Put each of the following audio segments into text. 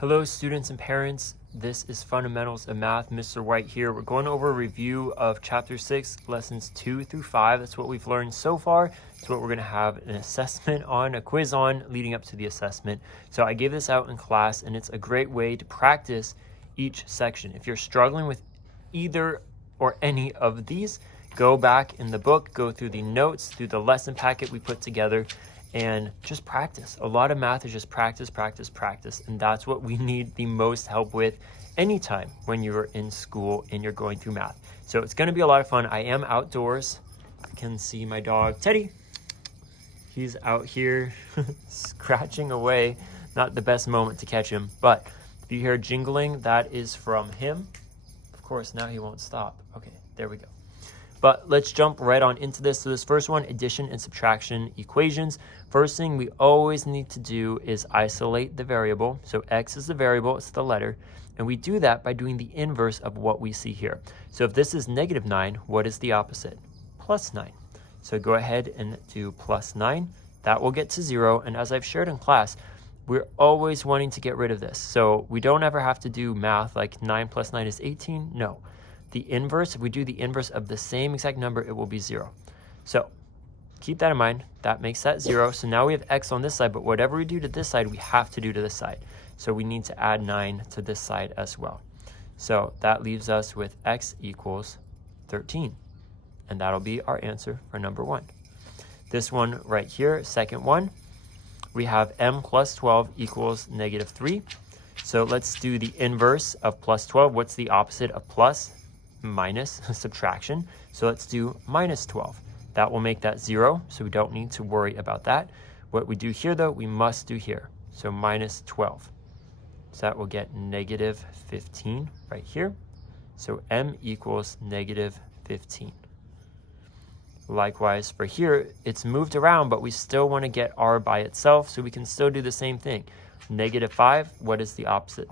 Hello students and parents, this is Fundamentals of Math, Mr. White here. We're going over a review of Chapter 6, Lessons 2 through 5. That's what we've learned so far. It's what we're going to have an assessment on, a quiz on, leading up to the assessment. So I gave this out in class, and it's a great way to practice each section. If you're struggling with either or any of these, go back in the book, go through the notes, through the lesson packet we put together, and just practice. A lot of math is just practice, practice, practice. And that's what we need the most help with anytime when you're in school and you're going through math. So it's going to be a lot of fun. I am outdoors. I can see my dog, Teddy. He's out here scratching away. Not the best moment to catch him. But if you hear jingling, that is from him. Of course, now he won't stop. Okay, there we go. But let's jump right on into this. So this first one, addition and subtraction equations. First thing we always need to do is isolate the variable. So x is the variable, it's the letter. And we do that by doing the inverse of what we see here. So if this is -9, what is the opposite? +9. So go ahead and do +9. That will get to 0. And as I've shared in class, we're always wanting to get rid of this. So we don't ever have to do math like 9 + 9 is 18. No. The inverse, if we do the inverse of the same exact number, it will be 0. So keep that in mind. That makes that 0. So now we have x on this side, but whatever we do to this side, we have to do to this side. So we need to add 9 to this side as well. So that leaves us with x equals 13. And that'll be our answer for number 1. This one right here, second one, we have m + 12 equals -3. So let's do the inverse of +12. What's the opposite of plus? Minus, subtraction. So let's do -12. That will make that 0, so we don't need to worry about that. What we do here, though, we must do here. So -12. So that will get -15 right here. So m equals -15. Likewise, for here, it's moved around, but we still want to get r by itself, so we can still do the same thing. -5, what is the opposite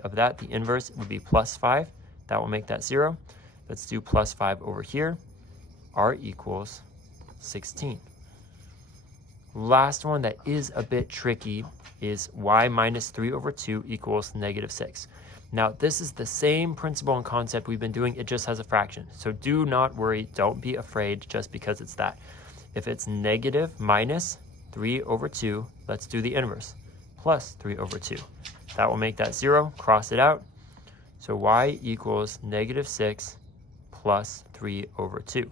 of that? The inverse would be +5. That will make that 0. Let's do +5 over here. R equals 16. Last one that is a bit tricky is y - 3 over 2 equals -6. Now, this is the same principle and concept we've been doing. It just has a fraction. So do not worry. Don't be afraid just because it's that. If it's -3 over 2, let's do the inverse. +3 over 2. That will make that 0. Cross it out. So y equals -6 plus 3 over 2.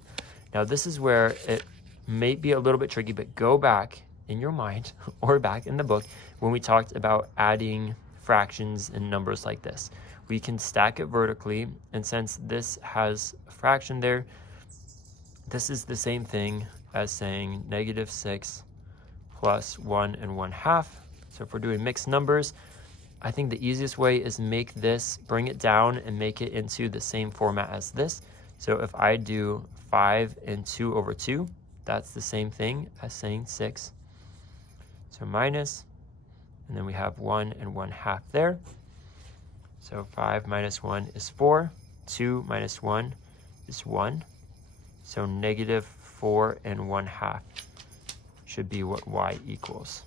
Now this is where it may be a little bit tricky, but go back in your mind or back in the book when we talked about adding fractions and numbers like this. We can stack it vertically, and since this has a fraction there, this is the same thing as saying -6 plus 1 1/2. So if we're doing mixed numbers, I think the easiest way is make this, bring it down and make it into the same format as this. So if I do 5 and 2 over 2, that's the same thing as saying 6. So minus, and then we have 1 1/2 there. So 5 minus 1 is 4. 2 minus 1 is 1. So -4 1/2 should be what y equals.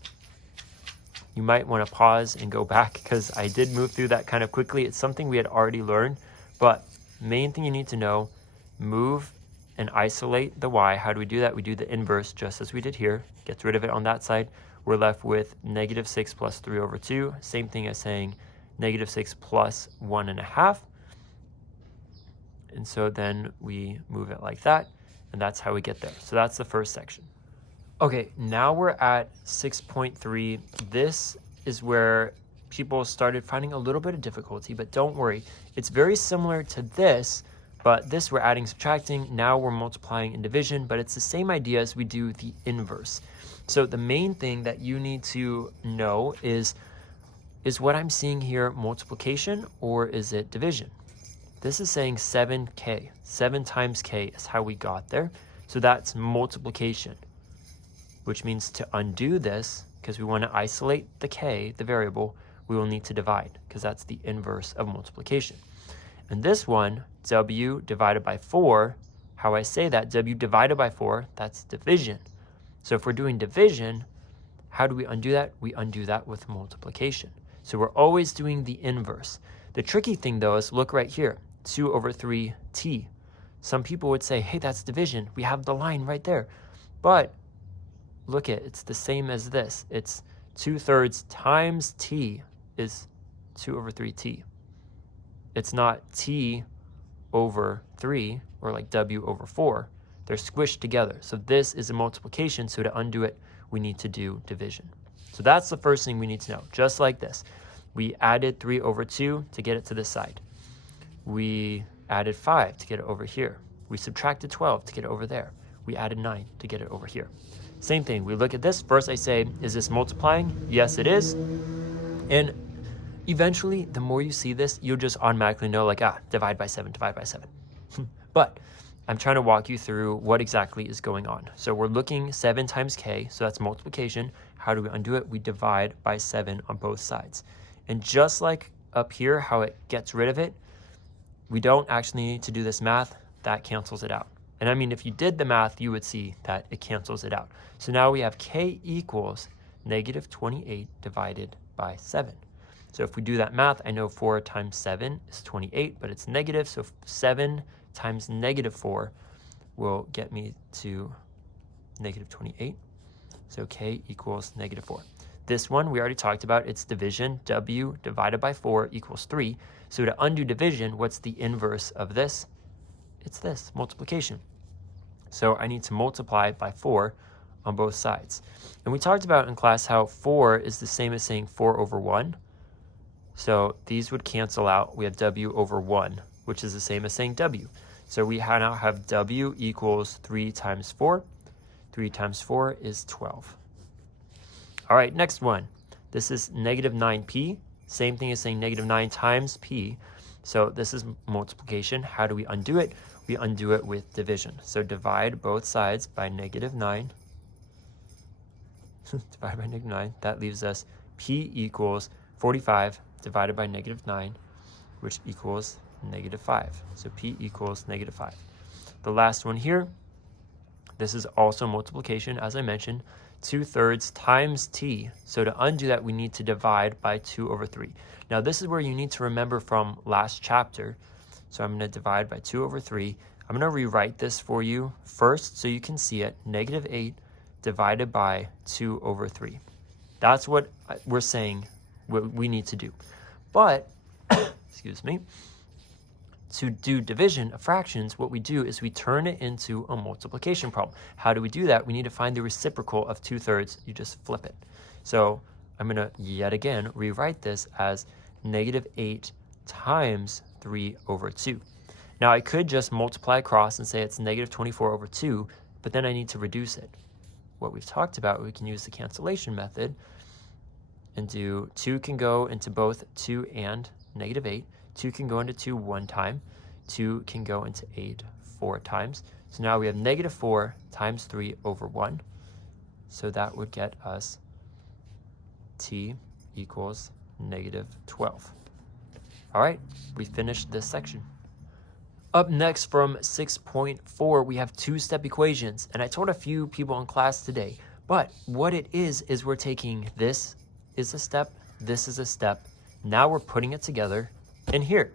You might want to pause and go back because I did move through that kind of quickly. It's something we had already learned, but main thing you need to know, move and isolate the y. How do we do that? We do the inverse just as we did here. Gets rid of it on that side. We're left with -6 plus 3 over 2. Same thing as saying -6 plus 1 1/2. And so then we move it like that, and that's how we get there. So that's the first section. Okay, now we're at 6.3. This is where people started finding a little bit of difficulty, but don't worry. It's very similar to this, but this we're adding, subtracting. Now we're multiplying and division, but it's the same idea as we do the inverse. So the main thing that you need to know is what I'm seeing here multiplication or is it division? This is saying 7k. 7 times k is how we got there. So that's multiplication, which means to undo this, because we want to isolate the k, the variable, we will need to divide, because that's the inverse of multiplication. And this one, w divided by 4, how I say that, w divided by 4, that's division. So if we're doing division, how do we undo that? We undo that with multiplication. So we're always doing the inverse. The tricky thing though is look right here, 2 over 3t. Some people would say, hey, that's division. We have the line right there. But look at, it's the same as this. It's 2/3 times t is 2 over 3t. It's not t over 3 or like w over 4. They're squished together. So this is a multiplication. So to undo it, we need to do division. So that's the first thing we need to know. Just like this. We added 3 over 2 to get it to this side. We added 5 to get it over here. We subtracted 12 to get it over there. We added 9 to get it over here. Same thing. We look at this. First I say, is this multiplying? Yes, it is. And eventually, the more you see this, you'll just automatically know like, divide by 7, divide by 7. But I'm trying to walk you through what exactly is going on. So we're looking 7 times k, so that's multiplication. How do we undo it? We divide by 7 on both sides. And just like up here, how it gets rid of it, we don't actually need to do this math. That cancels it out. And I mean, if you did the math, you would see that it cancels it out. So now we have k equals negative 28 divided by 7. So if we do that math, I know 4 times 7 is 28, but it's negative. So 7 times negative 4 will get me to negative 28. So k equals negative 4. This one we already talked about, it's division. W divided by 4 equals 3. So to undo division, what's the inverse of this? It's this, multiplication. So I need to multiply by 4 on both sides. And we talked about in class how 4 is the same as saying 4 over 1. So these would cancel out. We have w over 1, which is the same as saying w. So we now have w equals 3 times 4. 3 times 4 is 12. All right, next one. This is negative 9p. Same thing as saying negative 9 times p. So this is multiplication. How do we undo it? We undo it with division. So divide both sides by negative 9. Divide by negative 9. That leaves us p equals 45 divided by negative 9, which equals negative 5. So p equals negative 5. The last one here, this is also multiplication, as I mentioned, 2/3 times t. So to undo that, we need to divide by 2 over 3. Now this is where you need to remember from last chapter. So I'm going to divide by 2 over 3. I'm going to rewrite this for you first so you can see it. Negative 8 divided by 2 over 3. That's what we're saying we need to do. But, excuse me, to do division of fractions, what we do is we turn it into a multiplication problem. How do we do that? We need to find the reciprocal of 2/3. You just flip it. So I'm going to yet again rewrite this as negative 8 times 3 over 2. Now I could just multiply across and say it's negative 24 over 2, but then I need to reduce it. What we've talked about, we can use the cancellation method and do 2 can go into both 2 and negative 8. 2 can go into 2 one time. 2 can go into 8 4 times. So now we have negative 4 times 3 over 1. So that would get us t equals negative 12. All right, we finished this section. Up next from 6.4, we have two-step equations. And I told a few people in class today, but what it is we're taking this is a step, this is a step. Now we're putting it together in here.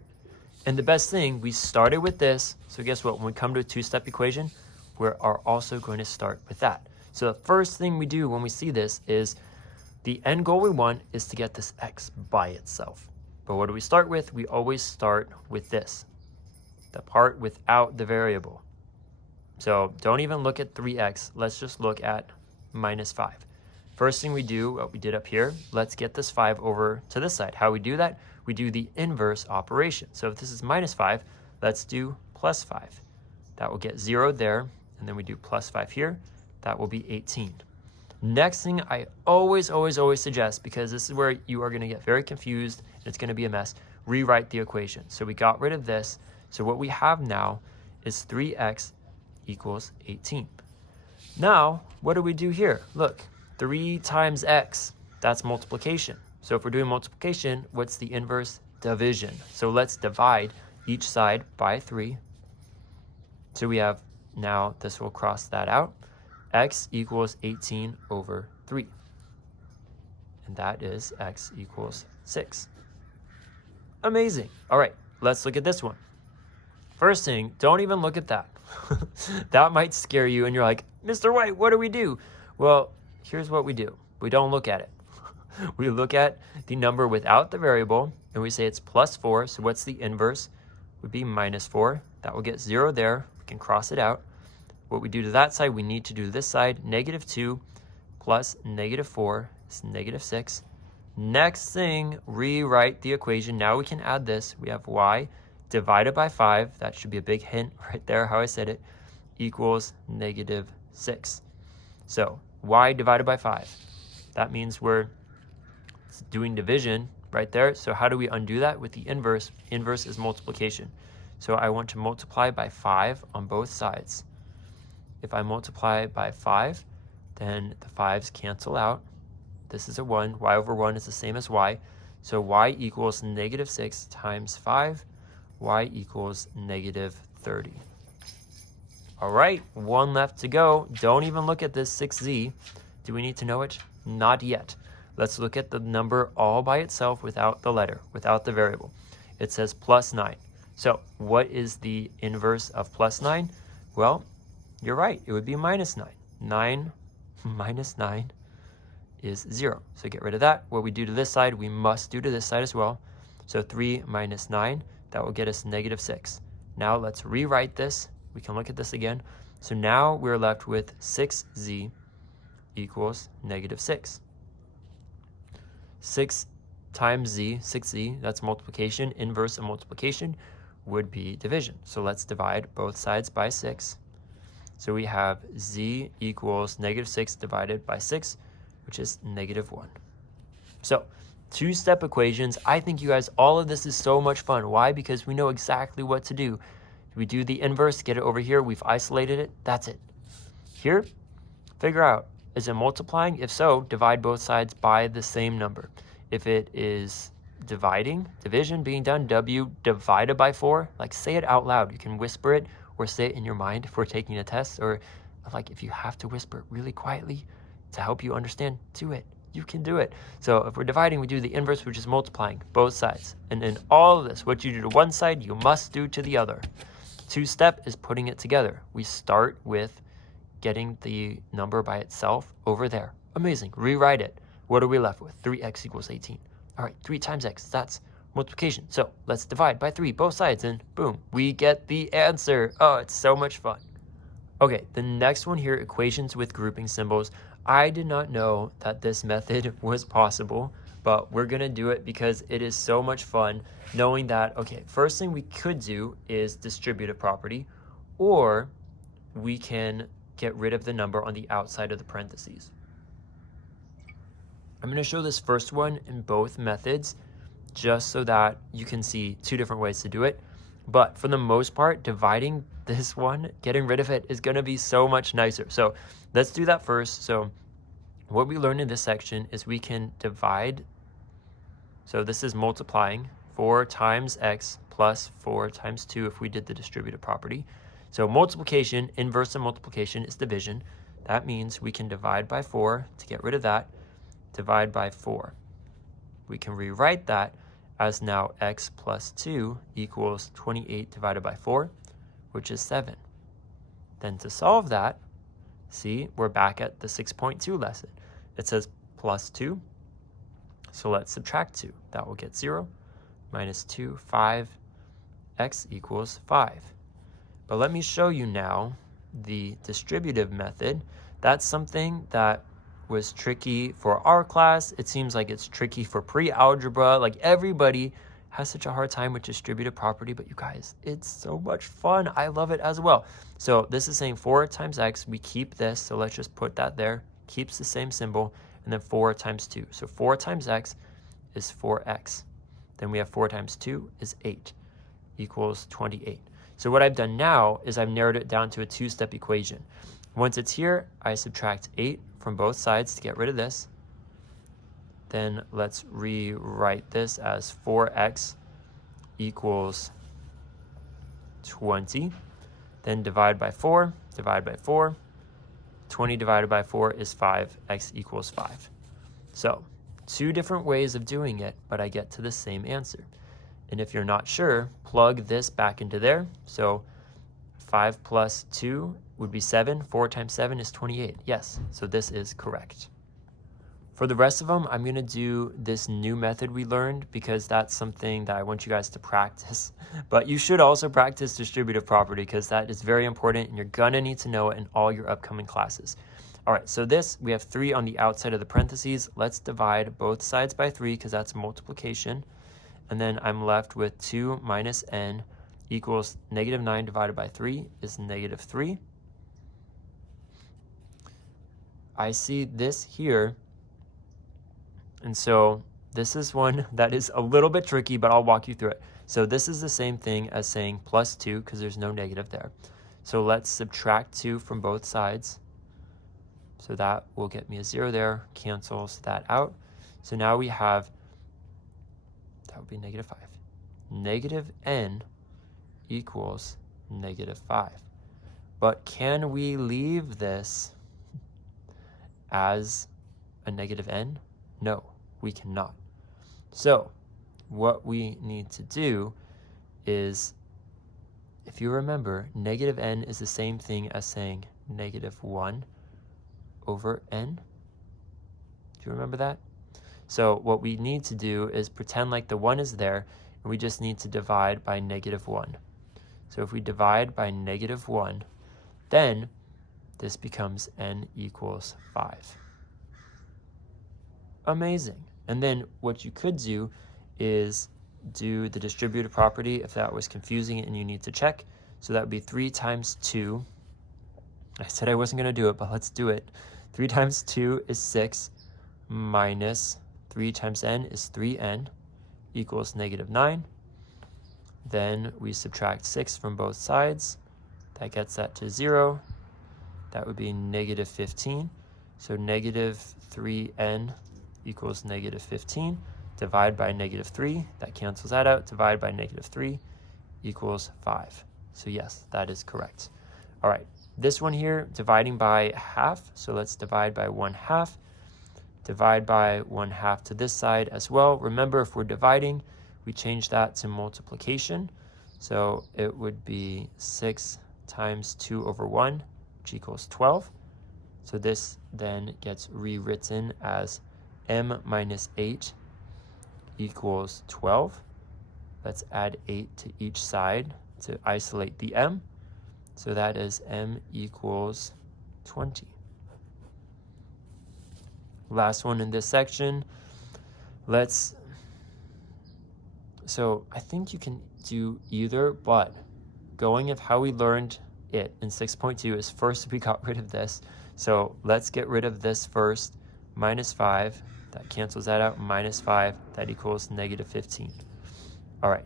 And the best thing, we started with this. So guess what? When we come to a two-step equation, we are also going to start with that. So the first thing we do when we see this is the end goal we want is to get this x by itself. But what do we start with? We always start with this, the part without the variable. So don't even look at 3x. Let's just look at minus 5. First thing we do, what we did up here, let's get this 5 over to this side. How we do that? We do the inverse operation. So if this is minus 5, let's do plus 5. That will get 0 there, and then we do plus 5 here. That will be 18. Next thing I always suggest, because this is where you are going to get very confused and it's going to be a mess, rewrite the equation. So we got rid of this. So what we have now is 3x equals 18. Now, what do we do here? Look, 3 times x, that's multiplication. So if we're doing multiplication, what's the inverse? Division. So let's divide each side by 3. So we have, now this will cross that out. X equals 18 over 3. And and that is x equals 6. Amazing. All right, let's look at this one. First thing, don't even look at that. That might scare you, and you're like, Mr. White, what do we do? Well, here's what we do. We don't look at it. We look at the number without the variable, and we say it's plus 4, so what's the inverse? Would be minus 4. That will get 0 there. We can cross it out. What we do to that side, we need to do this side. Negative 2 plus negative 4 is negative 6. Next thing, rewrite the equation. Now we can add this. We have y divided by 5. That should be a big hint right there, how I said it, equals negative 6. So y divided by 5. That means we're doing division right there. So how do we undo that? With the inverse. Inverse is multiplication. So I want to multiply by 5 on both sides. If I multiply by 5, then the 5's cancel out. This is a 1. Y over 1 is the same as y. So y equals negative 6 times 5. Y equals negative 30. All right, one left to go. Don't even look at this 6z. Do we need to know it? Not yet. Let's look at the number all by itself without the letter, without the variable. It says plus 9. So what is the inverse of plus 9? Well, you're right. It would be minus 9. 9 minus 9 is 0. So get rid of that. What we do to this side, we must do to this side as well. So 3 minus 9, that will get us negative 6. Now let's rewrite this. We can look at this again. So now we're left with 6z equals negative 6. 6 times z, 6z, that's multiplication. Inverse of multiplication would be division. So let's divide both sides by 6. So we have z equals negative 6 divided by 6, which is negative 1. So two-step equations. I think you guys, all of this is so much fun. Why? Because we know exactly what to do. We do the inverse, get it over here. We've isolated it. That's it. Here, figure out, is it multiplying? If so, divide both sides by the same number. If it is division being done, w divided by 4, like say it out loud. You can whisper it or say it in your mind if we're taking a test, or like if you have to whisper it really quietly to help you understand, do it. You can do it. So if we're dividing, we do the inverse, which is multiplying both sides. And then all of this, what you do to one side, you must do to the other. Two-step is putting it together. We start with getting the number by itself over there. Amazing. Rewrite it. What are we left with? 3x equals 18. All right, 3 times x, that's multiplication. So let's divide by 3, both sides, and boom, we get the answer. Oh, it's so much fun. Okay, the next one here, equations with grouping symbols. I did not know that this method was possible, but we're gonna do it because it is so much fun knowing that, okay, first thing we could do is distributive property, or we can get rid of the number on the outside of the parentheses. I'm gonna show this first one in both methods just so that you can see two different ways to do it. But for the most part, dividing this one, getting rid of it is gonna be so much nicer. So let's do that first. So what we learned in this section is we can divide. So this is multiplying 4 times x plus 4 times 2 if we did the distributive property. So multiplication, inverse of multiplication is division. That means we can divide by 4 to get rid of that. Divide by 4. We can rewrite that as now x plus 2 equals 28 divided by 4, which is 7. Then to solve that, see, we're back at the 6.2 lesson. It says plus 2, so let's subtract 2. That will get 0, minus 2, 5, x equals 5. But let me show you now the distributive method. That's something that was tricky for our class. It seems like it's tricky for pre-algebra. Like everybody has such a hard time with distributive property, but you guys, it's so much fun. I love it as well. So this is saying 4 times x, we keep this, so let's just put that there, keeps the same symbol, and then 4 times 2. So 4 times x is 4x. Then we have 4 times 2 is 8, equals 28. So what I've done now is I've narrowed it down to a two-step equation. Once it's here, I subtract 8 from both sides to get rid of this. Then let's rewrite this as 4x equals 20. Then divide by 4, divide by 4. 20 divided by 4 is 5, x equals 5. So Two different ways of doing it, but I get to the same answer. And if you're not sure, plug this back into there. So 5 plus 2 would be 7. 4 times 7 is 28. Yes, so this is correct. For the rest of them, I'm going to do this new method we learned because that's something that I want you guys to practice. But you should also practice distributive property because that is very important and you're going to need to know it in all your upcoming classes. All right, so this, we have 3 on the outside of the parentheses. Let's divide both sides by 3 because that's multiplication. And then I'm left with 2 minus n equals negative 9 divided by 3 is negative 3. I see this here. And so this is one that is a little bit tricky, but I'll walk you through it. So this is the same thing as saying plus 2 because there's no negative there. So let's subtract 2 from both sides. So that will get me a 0 there, cancels that out. So now we have, that would be negative 5. Negative n equals negative 5. But can we leave this as a negative n? No, we cannot. So what we need to do is, if you remember, negative n is the same thing as saying negative 1 over n. Do you remember that? So what we need to do is pretend like the 1 is there, and we just need to divide by negative 1. So if we divide by negative 1, then this becomes n equals 5. Amazing. And then what you could do is do the distributive property if that was confusing and you need to check. So that would be 3 times 2. I said I wasn't going to do it, but let's do it. 3 times 2 is 6 minus 3 times n is 3n equals negative 9. Then we subtract 6 from both sides. That gets that to 0. That would be negative 15. So negative 3n equals negative 15. Divide by negative 3. That cancels that out. Divide by negative 3 equals 5. So yes, that is correct. All right, this one here, dividing by half. So let's divide by 1/2. Divide by 1/2 to this side as well. Remember, if we're dividing, we change that to multiplication. So it would be 6 times 2 over 1, which equals 12. So this then gets rewritten as m minus 8 equals 12. Let's add 8 to each side to isolate the m. So that is m equals 20. Last one in this section. So I think you can do either, but going of how we learned it in 6.2 is first we got rid of this. So let's get rid of this first. Minus 5, that cancels that out. Minus 5, that equals negative 15. All right,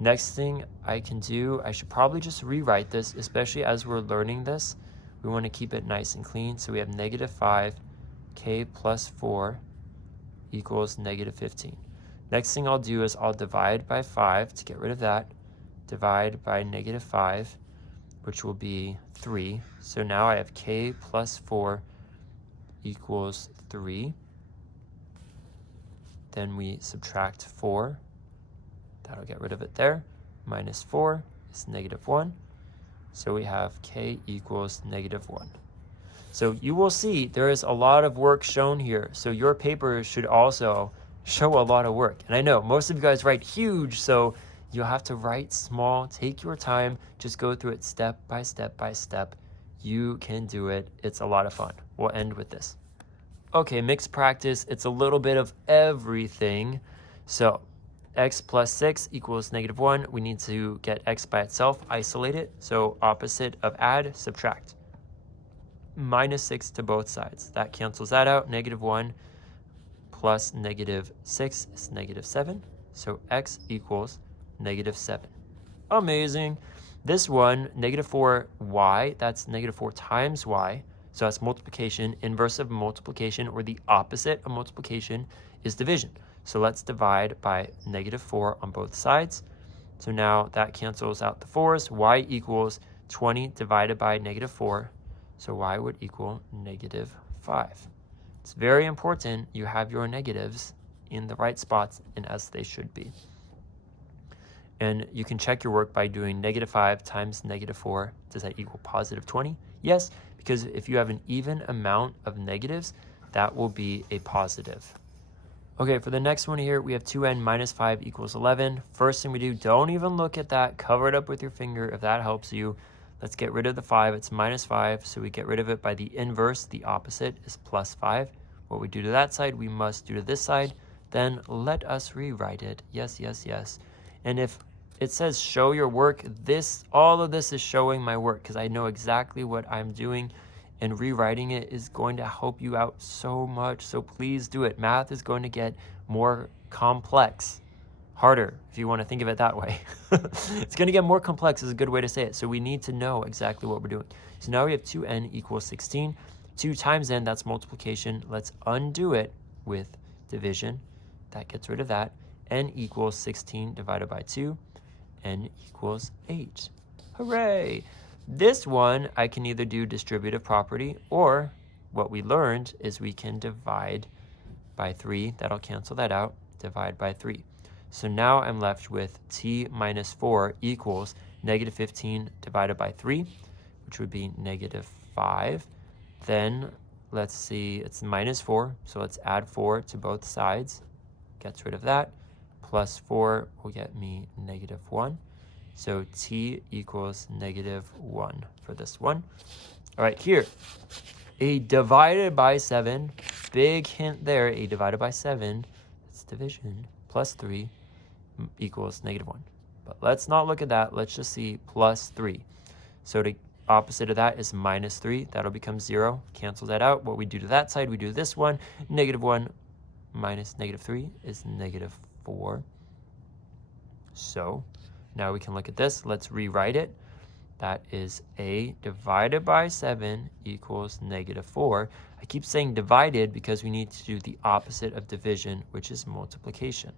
next thing I can do, I should probably just rewrite this, especially as we're learning this. We want to keep it nice and clean. So we have negative 5, k plus 4 equals negative 15. Next thing I'll do is I'll divide by 5 to get rid of that. Divide by negative 5, which will be 3. So now I have k plus 4 equals 3. Then we subtract 4. That'll get rid of it there. Minus 4 is negative 1. So we have k equals negative 1. So you will see there is a lot of work shown here. So your paper should also show a lot of work. And I know most of you guys write huge, so you'll have to write small. Take your time. Just go through it step by step by step. You can do it. It's a lot of fun. We'll end with this. Okay, mixed practice. It's a little bit of everything. So x plus 6 equals negative 1. We need to get x by itself, isolate it. So opposite of add, subtract. Minus 6 to both sides. That cancels that out. Negative 1 plus negative 6 is negative 7. So x equals negative 7. Amazing. This one, negative 4y, that's negative 4 times y. So that's multiplication. Inverse of multiplication, or the opposite of multiplication, is division. So let's divide by negative 4 on both sides. So now that cancels out the 4's. Y equals 20 divided by negative 4. So y would equal negative 5. It's very important you have your negatives in the right spots and as they should be. And you can check your work by doing -5 times -4. Does that equal +20? Yes, because if you have an even amount of negatives, that will be a positive. Okay, for the next one here, we have 2n minus 5 equals 11. First thing we do, don't even look at that. Cover it up with your finger if that helps you. Let's get rid of the 5. It's -5, so we get rid of it by the inverse. The opposite is +5. What we do to that side, we must do to this side. Then let us rewrite it. Yes, yes, yes. And if it says show your work, all of this is showing my work because I know exactly what I'm doing, and rewriting it is going to help you out so much. So please do it. Math is going to get more complex, harder, if you want to think of it that way. It's going to get more complex is a good way to say it. So we need to know exactly what we're doing. So now we have 2n equals 16. 2 times n, that's multiplication. Let's undo it with division. That gets rid of that. N equals 16 divided by 2. N equals 8. Hooray! This one, I can either do distributive property, or what we learned is we can divide by 3. That'll cancel that out. Divide by 3. So now I'm left with t minus 4 equals -15 divided by 3, which would be -5. Then, let's see, it's -4, so let's add 4 to both sides. Gets rid of that. Plus 4 will get me -1. So t equals -1 for this one. All right, here, a divided by 7, big hint there, a divided by 7, that's division, plus 3 equals -1. But let's not look at that. Let's just see plus 3. So the opposite of that is -3. That'll become 0. Cancel that out. What we do to that side, we do this one. -1 minus -3 is -4. So now we can look at this. Let's rewrite it. That is a divided by 7 equals -4. I keep saying divided because we need to do the opposite of division, which is multiplication.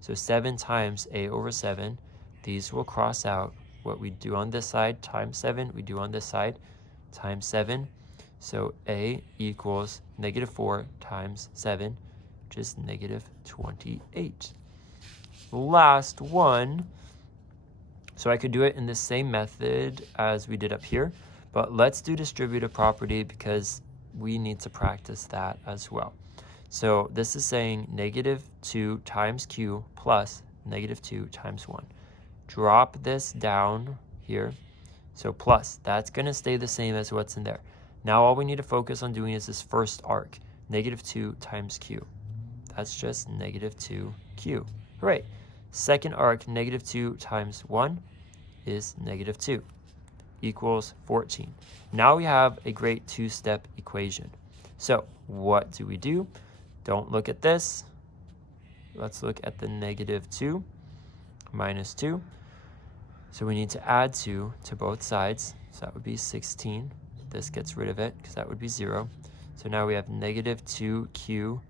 So 7 times a over 7. These will cross out. What we do on this side times 7, we do on this side times 7. So a equals -4 times 7, which is -28. Last one. So I could do it in the same method as we did up here, but let's do distributive property because we need to practice that as well. So this is saying -2 times q plus -2 times 1. Drop this down here. So plus, that's going to stay the same as what's in there. Now all we need to focus on doing is this first arc, -2 times q. That's just -2q. Hooray. Second arc, -2 times 1 is -2, equals 14. Now we have a great two-step equation. So what do? Don't look at this. Let's look at the -2 minus 2. So we need to add 2 to both sides. So that would be 16. This gets rid of it because that would be 0. So now we have -2q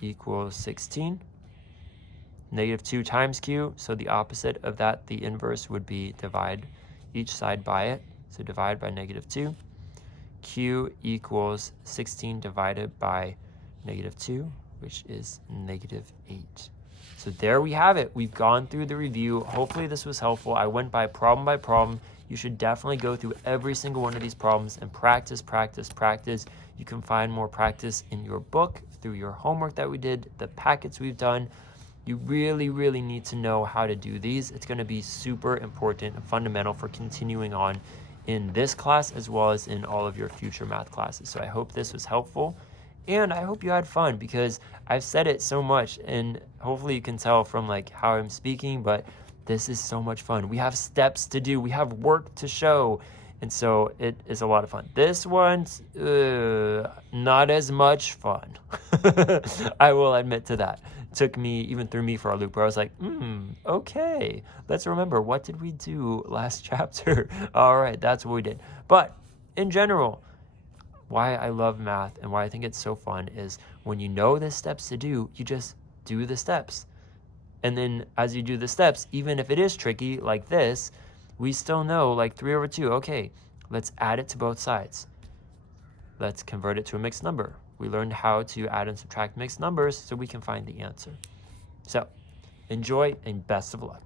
equals 16. -2 times q, so the opposite of that, the inverse, would be divide each side by it. So divide by -2. Q equals 16 divided by -2, which is -8. So there we have it. We've gone through the review. Hopefully this was helpful. I went by problem. You should definitely go through every single one of these problems and practice, practice, practice. You can find more practice in your book, through your homework that we did, the packets we've done. You really, really need to know how to do these. It's going to be super important and fundamental for continuing on in this class as well as in all of your future math classes. So I hope this was helpful. And I hope you had fun because I've said it so much, and hopefully you can tell from like how I'm speaking, but this is so much fun. We have steps to do. We have work to show. And so it is a lot of fun. This one's not as much fun. I will admit to that. Took me, even threw me for a loop where I was like, okay, let's remember, what did we do last chapter? All right, that's what we did. But in general, why I love math and why I think it's so fun is when you know the steps to do, you just do the steps. And then as you do the steps, even if it is tricky like this, we still know like 3 over 2. Okay, let's add it to both sides. Let's convert it to a mixed number. We learned how to add and subtract mixed numbers so we can find the answer. So enjoy and best of luck.